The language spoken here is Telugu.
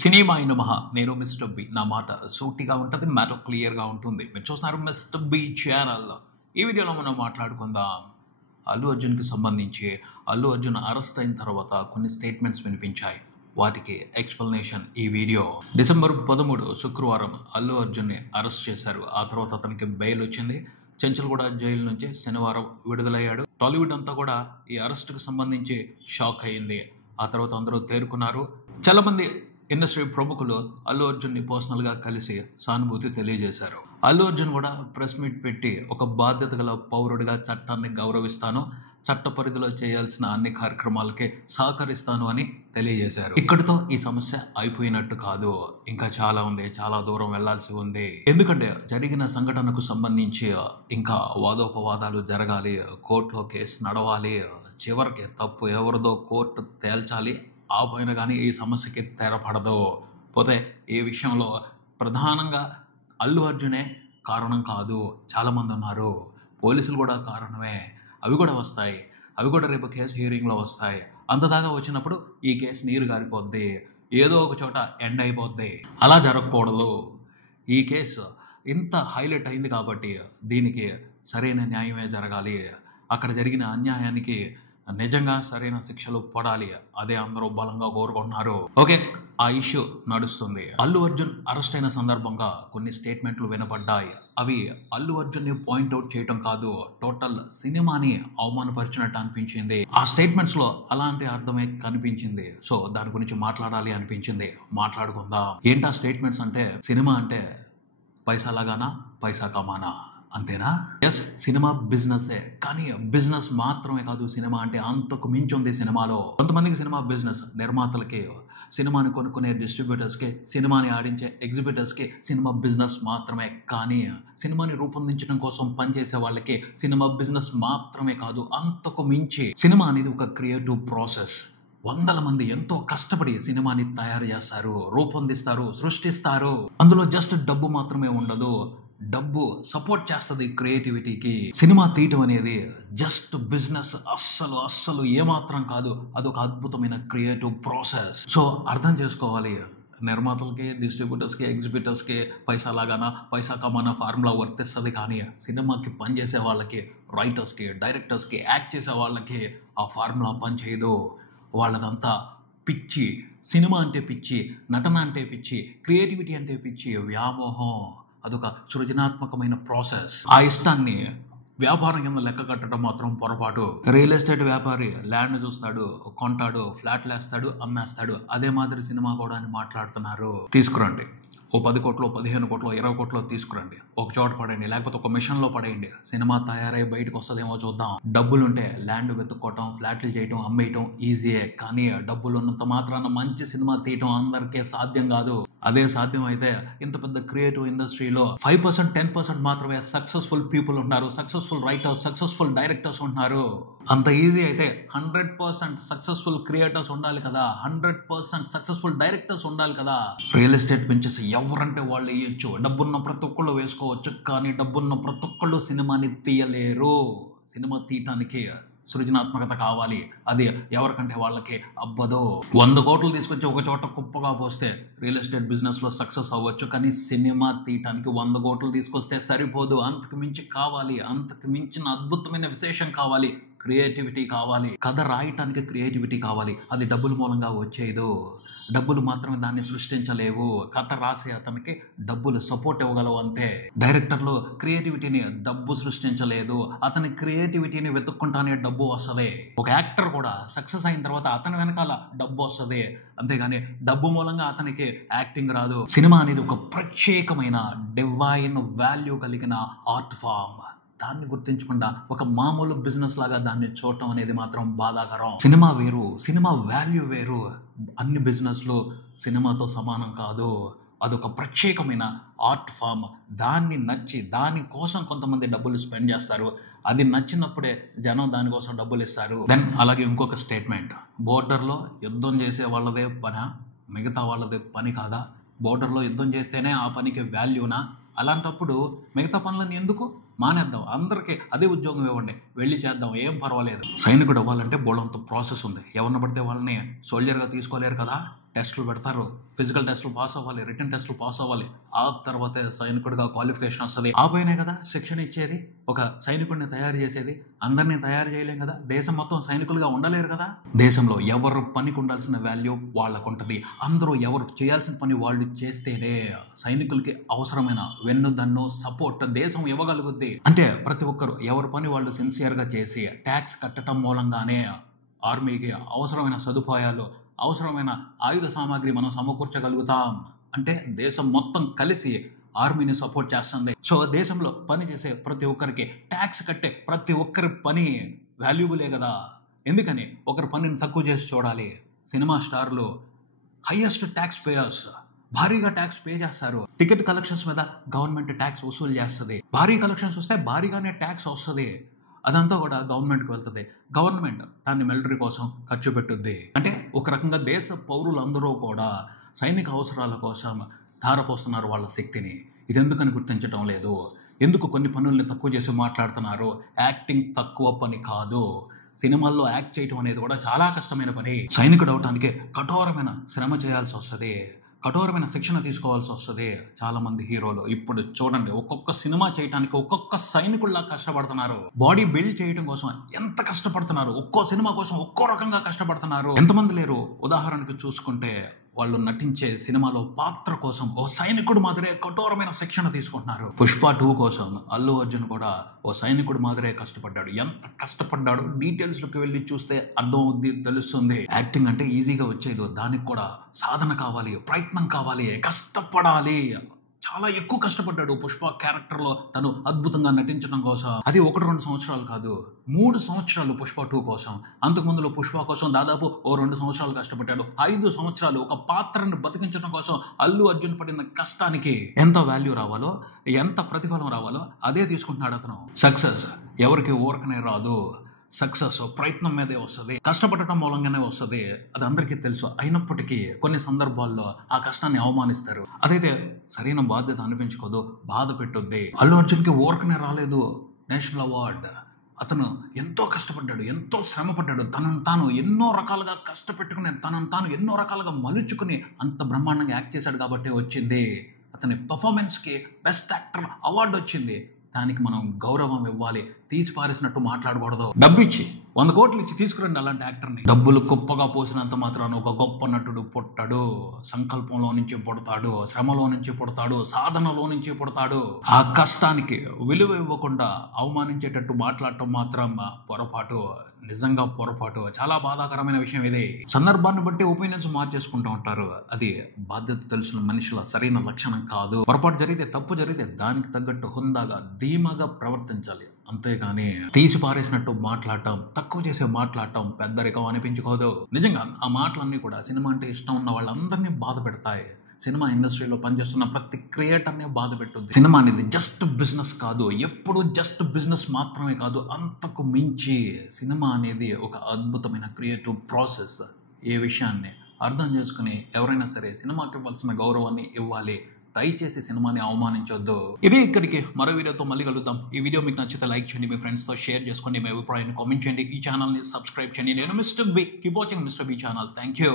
సినిమా అయిన మహా నేను మిస్టర్ బి. నా మాట సూటిగా ఉంటుంది, మ్యాటర్ క్లియర్గా ఉంటుంది. మీరు చూస్తున్నారు మిస్టర్ బి ఛానల్. ఈ వీడియోలో మనం మాట్లాడుకుందాం అల్లు అర్జున్కి సంబంధించి. అల్లు అర్జున్ అరెస్ట్ అయిన తర్వాత కొన్ని స్టేట్మెంట్స్ వినిపించాయి, వాటికి ఎక్స్ప్లెనేషన్ ఈ వీడియో. డిసెంబర్ 13 శుక్రవారం అల్లు అర్జున్ని అరెస్ట్ చేశారు. ఆ తర్వాత అతనికి బెయిల్ వచ్చింది. చెంచల్గూడ జైలు నుంచి శనివారం విడుదలయ్యాడు. టాలీవుడ్ అంతా కూడా ఈ అరెస్ట్కి సంబంధించి షాక్ అయ్యింది. ఆ తర్వాత అందరూ తేరుకున్నారు. చాలా మంది ఇండస్ట్రీ ప్రముఖులు అల్లు అర్జున్ని పర్సనల్గా కలిసి సానుభూతి తెలియజేశారు. అల్లు అర్జున్ కూడా ప్రెస్ మీట్ పెట్టి ఒక బాధ్యత గల పౌరుడిగా చట్టాన్ని గౌరవిస్తాను, చట్ట పరిధిలో చేయాల్సిన అన్ని కార్యక్రమాలకి సహకరిస్తాను అని తెలియజేశారు. ఇక్కడితో ఈ సమస్య అయిపోయినట్టు కాదు, ఇంకా చాలా ఉంది, చాలా దూరం వెళ్లాల్సి ఉంది. ఎందుకంటే జరిగిన సంఘటనకు సంబంధించి ఇంకా వాదోపవాదాలు జరగాలి, కోర్టులో కేసు నడవాలి, చివరికి తప్పు ఎవరిదో కోర్టు తేల్చాలి. ఆ పైన కానీ ఈ సమస్యకి తెరపడదు. పోతే ఈ విషయంలో ప్రధానంగా అల్లు అర్జునే కారణం కాదు, చాలామంది ఉన్నారు. పోలీసులు కూడా కారణమే, అవి కూడా వస్తాయి, అవి కూడా రేపు కేసు హియరింగ్లో వస్తాయి. అంతదాకా వచ్చినప్పుడు ఈ కేసు నీరు గారిపోద్ది, ఏదో ఒక చోట ఎండ్ అయిపోద్ది. అలా జరగకూడదు. ఈ కేసు ఇంత హైలైట్ అయింది కాబట్టి దీనికి సరైన న్యాయమే జరగాలి. అక్కడ జరిగిన అన్యాయానికి నిజంగా సరైన శిక్షలు పడాలి. అదే అందరూ బలంగా కోరుకుంటున్నారు. ఓకే, ఆ ఇష్యూ నడుస్తుంది. అల్లు అర్జున్ అరెస్ట్ అయిన సందర్భంగా కొన్ని స్టేట్మెంట్లు వినపడ్డాయి. అవి అల్లు అర్జున్ని పాయింట్అవుట్ చేయటం కాదు, టోటల్ సినిమాని అవమానపరిచినట్టు అనిపించింది. ఆ స్టేట్మెంట్స్ లో అలాంటి అర్థమే కనిపించింది. సో దాని గురించి మాట్లాడాలి అనిపించింది, మాట్లాడుకుందాం. ఏంటా స్టేట్మెంట్స్ అంటే, సినిమా అంటే పైసా లగానా పైసా కమానా, అంతేనా? ఎస్, సినిమా బిజినెసే, కానీ బిజినెస్ మాత్రమే కాదు. సినిమా అంటే అంతకు మించి ఉంది. సినిమాలో కొంతమందికి సినిమా బిజినెస్, నిర్మాతలకి, సినిమాని కొనుక్కునే డిస్ట్రిబ్యూటర్స్కి, సినిమాని ఆడించే ఎగ్జిబిటర్స్కి సినిమా బిజినెస్ మాత్రమే. కానీ సినిమాని రూపొందించడం కోసం పనిచేసే వాళ్ళకి సినిమా బిజినెస్ మాత్రమే కాదు, అంతకు మించి. సినిమా అనేది ఒక క్రియేటివ్ ప్రాసెస్. వందల మంది ఎంతో కష్టపడి సినిమాని తయారు చేస్తారు, రూపొందిస్తారు, సృష్టిస్తారు. అందులో జస్ట్ డబ్బు మాత్రమే ఉండదు, డబ్బు సపోర్ట్ చేస్తుంది క్రియేటివిటీకి. సినిమా తీయటం అనేది జస్ట్ బిజినెస్ అస్సలు ఏమాత్రం కాదు, అదొక అద్భుతమైన క్రియేటివ్ ప్రాసెస్. సో అర్థం చేసుకోవాలి, నిర్మాతలకి, డిస్ట్రిబ్యూటర్స్కి, ఎగ్జిబిటర్స్కి పైసా లాగానా పైసా కమానా ఫార్ములా వర్తిస్తుంది. కానీ సినిమాకి పనిచేసే వాళ్ళకి, రైటర్స్కి, డైరెక్టర్స్కి, యాక్ట్ చేసే వాళ్ళకి ఆ ఫార్ములా పనిచేయదు. వాళ్ళదంతా పిచ్చి. సినిమా అంటే పిచ్చి, నటన అంటే పిచ్చి, క్రియేటివిటీ అంటే పిచ్చి, వ్యామోహం. అదొక సృజనాత్మకమైన ప్రాసెస్. ఆ ఇష్టాన్ని వ్యాపారం కింద లెక్క కట్టడం మాత్రం పొరపాటు. రియల్ ఎస్టేట్ వ్యాపారి ల్యాండ్ చూస్తాడు, కొంటాడు, ఫ్లాట్లు వేస్తాడు, అమ్మేస్తాడు. అదే మాదిరి సినిమా కూడా అని మాట్లాడుతున్నారు. తీసుకురండి, ఓ 10 కోట్లు, 15 కోట్లు, 20 కోట్లు తీసుకురండి, ఒక చోట పడండి, లేకపోతే ఒక మిషన్లో పడేయండి. సినిమా తయారై బయటకు వస్తుందేమో చూద్దాం. డబ్బులుంటే ల్యాండ్ వెతుక్కోవటం, ఫ్లాట్లు చేయటం, అమ్మేయటం ఈజీయే. కానీ డబ్బులు ఉన్నంత మాత్రాన మంచి సినిమా తీయటం అందరికీ సాధ్యం కాదు. అదే సాధ్యం అయితే ఇంత పెద్ద క్రియేటివ్ ఇండస్ట్రీలో 5%, 10% మాత్రమే సక్సెస్ఫుల్ పీపుల్ ఉన్నారు, సక్సెస్ఫుల్ రైటర్స్, సక్సెస్ఫుల్ డైరెక్టర్స్ ఉంటున్నారు. అంత ఈజీ అయితే 100% సక్సెస్ఫుల్ క్రియేటర్స్ ఉండాలి కదా, 100% సక్సెస్ఫుల్ డైరెక్టర్స్ ఉండాలి కదా. రియల్ ఎస్టేట్ పెంచేసి ఎవరంటే వాళ్ళు వేయచ్చు, డబ్బున్న ప్రతి ఒక్కళ్ళు వేసుకోవచ్చు. కానీ డబ్బున్న ప్రతి ఒక్కళ్ళు సినిమాని తీయలేరు. సినిమా తీయటానికి సృజనాత్మకత కావాలి, అది ఎవరికంటే వాళ్ళకి అవ్వదు. 100 కోట్లు తీసుకొచ్చి ఒక చోట కుప్పగా పోస్తే రియల్ ఎస్టేట్ బిజినెస్లో సక్సెస్ అవ్వచ్చు. కానీ సినిమా తీయటానికి 100 కోట్లు తీసుకొస్తే సరిపోదు, అంతకు మించి కావాలి, అంతకు మించిన అద్భుతమైన విశేషం కావాలి, క్రియేటివిటీ కావాలి. కథ రాయటానికి క్రియేటివిటీ కావాలి, అది డబ్బుల మూలంగా వచ్చేదు. డబ్బులు మాత్రమే దాన్ని సృష్టించలేవు. కథ రాసే అతనికి డబ్బులు సపోర్ట్ ఇవ్వగలవు అంతే. డైరెక్టర్లు క్రియేటివిటీని డబ్బు సృష్టించలేదు, అతని క్రియేటివిటీని వెతుక్కుంటానే డబ్బు వస్తుంది. ఒక యాక్టర్ కూడా సక్సెస్ అయిన తర్వాత అతని వెనకాల డబ్బు వస్తుంది, అంతేగాని డబ్బు మూలంగా అతనికి యాక్టింగ్ రాదు. సినిమా అనేది ఒక ప్రత్యేకమైన డివైన్ వాల్యూ కలిగిన ఆర్ట్ ఫామ్. దాన్ని గుర్తించకుండా ఒక మామూలు బిజినెస్ లాగా దాన్ని చూడటం అనేది మాత్రం బాధాకరం. సినిమా వేరు, సినిమా వాల్యూ వేరు. అన్ని బిజినెస్లు సినిమాతో సమానం కాదు, అదొక ప్రత్యేకమైన ఆర్ట్ ఫామ్. దాన్ని నచ్చి దానికోసం కొంతమంది డబ్బులు స్పెండ్ చేస్తారు. అది నచ్చినప్పుడే జనం దానికోసం డబ్బులు ఇస్తారు. దెన్ అలాగే ఇంకొక స్టేట్మెంట్, బోర్డర్లో యుద్ధం చేసే వాళ్ళదే పనా, మిగతా వాళ్ళదే పని కాదా? బోర్డర్లో యుద్ధం చేస్తేనే ఆ పనికి వాల్యూనా? అలాంటప్పుడు మిగతా పనులను ఎందుకు మానేద్దాం, అందరికీ అదే ఉద్యోగం ఇవ్వండి, వెళ్ళి చేద్దాం, ఏం పర్వాలేదు. సైనికుడు అవ్వాలంటే బోళ్ళంత ప్రాసెస్ ఉంది. ఎవరిని పడితే వాళ్ళని సోల్జర్గా తీసుకోలేరు కదా. టెస్టులు పెడతారు, ఫిజికల్ టెస్టులు పాస్ అవ్వాలి, రిటర్న్ టెస్టులు పాస్ అవ్వాలి, ఆ తర్వాతే సైనికుడిగా క్వాలిఫికేషన్ వస్తుంది. ఆ పైనే కదా శిక్షణ ఇచ్చేది, ఒక సైనికుడిని తయారు చేసేది. అందరినీ తయారు చేయలేం కదా, దేశం మొత్తం సైనికులుగా ఉండలేరు కదా. దేశంలో ఎవరు పనికి ఉండాల్సిన వాల్యూ వాళ్ళకు ఉంటుంది. అందరూ ఎవరు చేయాల్సిన పని వాళ్ళు చేస్తేనే సైనికులకి అవసరమైన వెన్నుదన్ను సపోర్ట్ దేశం ఇవ్వగలుగుద్ది. అంటే ప్రతి ఒక్కరు ఎవరి పని వాళ్ళు సిన్సియర్గా చేసి ట్యాక్స్ కట్టడం మూలంగానే ఆర్మీకి అవసరమైన సదుపాయాలు, అవసరమైన ఆయుధ సామాగ్రి మనం సమకూర్చగలుగుతాం. అంటే దేశం మొత్తం కలిసి ఆర్మీని సపోర్ట్ చేస్తుంది. సో దేశంలో పని చేసే ప్రతి ఒక్కరికి, ట్యాక్స్ కట్టే ప్రతి ఒక్కరి పని వాల్యుబులే కదా. ఎందుకని ఒకరి పనిని తక్కువ చేసి చూడాలి? సినిమా స్టార్లు హైయెస్ట్ ట్యాక్స్ పేయర్స్, భారీగా ట్యాక్స్ పే చేస్తారు. టికెట్ కలెక్షన్స్ మీద గవర్నమెంట్ ట్యాక్స్ వసూలు చేస్తుంది. భారీ కలెక్షన్స్ వస్తే భారీగానే ట్యాక్స్ వస్తుంది. అదంతా కూడా గవర్నమెంట్కి వెళ్తుంది. గవర్నమెంట్ దాన్ని మిలిటరీ కోసం ఖర్చు పెట్టుద్ది. అంటే ఒక రకంగా దేశ పౌరులందరూ కూడా సైనిక అవసరాల కోసం ధారపోస్తున్నారు వాళ్ళ శక్తిని. ఇది ఎందుకని గుర్తించడం లేదు? ఎందుకు కొన్ని పనుల్ని తక్కువ చేసి మాట్లాడుతున్నారు? యాక్టింగ్ తక్కువ పని కాదు. సినిమాల్లో యాక్ట్ చేయటం అనేది కూడా చాలా కష్టమైన పని. సైనికుడు అవటానికి కఠోరమైన శ్రమ చేయాల్సి వస్తుంది, కఠోరమైన శిక్షణ తీసుకోవాల్సి వస్తుంది. చాలా మంది హీరోలు ఇప్పుడు చూడండి, ఒక్కొక్క సినిమా చేయడానికి ఒక్కొక్క సైనికుల్లా కష్టపడుతున్నారు. బాడీ బిల్డ్ చేయడం కోసం ఎంత కష్టపడుతున్నారు, ఒక్కో సినిమా కోసం ఒక్కో రకంగా కష్టపడుతున్నారు. ఎంతమంది లేరు? ఉదాహరణకు చూసుకుంటే వాళ్ళు నటించే సినిమాలో పాత్ర కోసం ఓ సైనికుడు మాదిరే కఠోరమైన శిక్షణ తీసుకుంటున్నారు. పుష్ప 2 కోసం అల్లు అర్జున్ కూడా ఓ సైనికుడు మాదిరే కష్టపడ్డాడు. ఎంత కష్టపడ్డాడు డీటెయిల్స్లోకి వెళ్ళి చూస్తే అర్థం అవుద్ది, తెలుస్తుంది. యాక్టింగ్ అంటే ఈజీగా వచ్చేది, దానికి కూడా సాధన కావాలి, ప్రయత్నం కావాలి, కష్టపడాలి. చాలా ఎక్కువ కష్టపడ్డాడు పుష్ప క్యారెక్టర్లో తను అద్భుతంగా నటించడం కోసం. అది 1-2 సంవత్సరాలు కాదు, 3 సంవత్సరాలు పుష్ప 2 కోసం. అంతకుముందులో పుష్ప కోసం దాదాపు 2 సంవత్సరాలు కష్టపడ్డాడు. 5 సంవత్సరాలు ఒక పాత్రను బతికించడం కోసం అల్లు అర్జున్ పడిన కష్టానికి ఎంత వాల్యూ రావాలో, ఎంత ప్రతిఫలం రావాలో అదే తీసుకుంటున్నాడు అతను. సక్సెస్ ఎవరికి ఊరకనే రాదు. సక్సెస్ ప్రయత్నం మీదే వస్తుంది, కష్టపడటం మూలంగానే వస్తుంది. అది అందరికీ తెలుసు. అయినప్పటికీ కొన్ని సందర్భాల్లో ఆ కష్టాన్ని అవమానిస్తారు. అదైతే సరైన బాధ్యత అనిపించుకోదు, బాధ పెట్టుద్ది. అల్లు అర్జున్కి ఊరకనే రాలేదు నేషనల్ అవార్డ్. అతను ఎంతో కష్టపడ్డాడు, ఎంతో శ్రమ పడ్డాడు. తనను తాను ఎన్నో రకాలుగా కష్టపెట్టుకుని, తనను తాను ఎన్నో రకాలుగా మలుచుకుని అంత బ్రహ్మాండంగా యాక్ట్ చేశాడు కాబట్టి వచ్చింది. అతని పర్ఫార్మెన్స్కి బెస్ట్ యాక్టర్ అవార్డు వచ్చింది. దానికి మనం గౌరవం ఇవ్వాలి, తీసి పారేసినట్టు మాట్లాడకూడదు. డబ్బు ఇచ్చి 100 కోట్లు ఇచ్చి తీసుకురండి అలాంటి యాక్టర్ని. డబ్బులు కుప్పగా పోసినంత మాత్రాన ఒక గొప్ప నటుడు పుట్టాడు. సంకల్పంలో నుంచి పుడతాడు, శ్రమలో నుంచి పుడతాడు, సాధనలో నుంచి పుడతాడు. ఆ కష్టానికి విలువ ఇవ్వకుండా అవమానించేటట్టు మాట్లాడటం మాత్రం పొరపాటు, నిజంగా పొరపాటు. చాలా బాధాకరమైన విషయం ఇది. సందర్భాన్ని బట్టి ఒపీనియన్స్ మార్చేసుకుంటూ ఉంటారు. అది బాధ్యత తెలిసిన మనుషుల సరైన లక్షణం కాదు. పొరపాటు జరిగితే, తప్పు జరిగితే దానికి తగ్గట్టు హుందాగా, ధీమాగా ప్రవర్తించాలి. అంతేగాని తీసి పారేసినట్టు మాట్లాడటం, తక్కువ చేసే మాట్లాడటం పెద్దరికం అనిపించుకోదు. నిజంగా ఆ మాటలన్నీ కూడా సినిమా అంటే ఇష్టం ఉన్న వాళ్ళందరినీ బాధ పెడతాయి. సినిమా ఇండస్ట్రీలో పనిచేస్తున్న ప్రతి క్రియేటర్ని బాధ పెట్టుద్ది. సినిమా అనేది జస్ట్ బిజినెస్ కాదు, ఎప్పుడు జస్ట్ బిజినెస్ మాత్రమే కాదు, అంతకు మించి సినిమా అనేది ఒక అద్భుతమైన క్రియేటివ్ ప్రాసెస్. ఏ విషయాన్ని అర్థం చేసుకుని ఎవరైనా సరే సినిమాకి ఇవ్వాల్సిన గౌరవాన్ని ఇవ్వాలి. దయచేసి సినిమాని అవమానించొద్దు. ఇది ఇక్కడికి. మరో వీడియోతో మళ్ళీ కలుద్దాం. ఈ వీడియో మీకు నచ్చితే లైక్ చేయండి, మీ ఫ్రెండ్స్తో షేర్ చేసుకోండి, మీ అభిప్రాయాన్ని కామెంట్ చేయండి, ఈ ఛానల్ని సబ్స్క్రైబ్ చేయండి. నేను mister B. Keep watching mister B channel. Thank you.